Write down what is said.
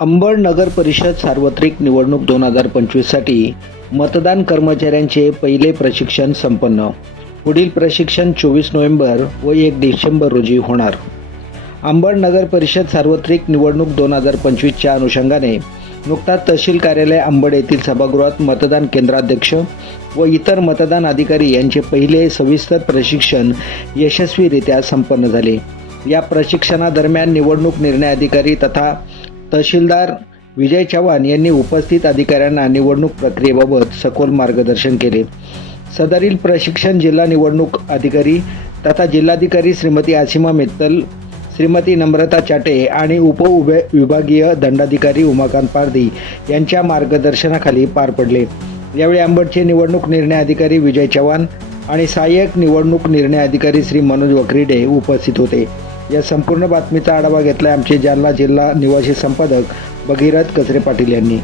अंबड नगर परिषद सार्वत्रिक निवडणूक दोन हजार पंचवीससाठी मतदान कर्मचाऱ्यांचे पहिले प्रशिक्षण संपन्न. पुढील प्रशिक्षण चोवीस नोव्हेंबर व एक डिसेंबर रोजी होणार. अंबड नगर परिषद सार्वत्रिक निवडणूक दोन हजार पंचवीसच्या अनुषंगाने नुकताच तहसील कार्यालय अंबड येथील सभागृहात मतदान केंद्राध्यक्ष व इतर मतदान अधिकारी यांचे पहिले सविस्तर प्रशिक्षण यशस्वीरित्या संपन्न झाले. या प्रशिक्षणादरम्यान निवडणूक निर्णय अधिकारी तथा तहसीलदार विजय चव्हाण यांनी उपस्थित अधिकाऱ्यांना निवडणूक प्रक्रियेबाबत सखोल मार्गदर्शन केले. सदरील प्रशिक्षण जिल्हा निवडणूक अधिकारी तथा जिल्हाधिकारी श्रीमती आसिमा मित्तल श्रीमती नम्रता चाटे आणि उप विभागीय दंडाधिकारी उमाकांत पारधी यांच्या मार्गदर्शनाखाली पार पडले. यावेळी अंबडचे निवडणूक निर्णय अधिकारी विजय चव्हाण आणि सहाय्यक निवडणूक निर्णय अधिकारी श्री मनोज वक्रीडे उपस्थित होते. या संपूर्ण बातमीचा आढावा घेतला आमचे जालना जिल्हा निवासी संपादक भगीरथ कचरे पाटील यांनी.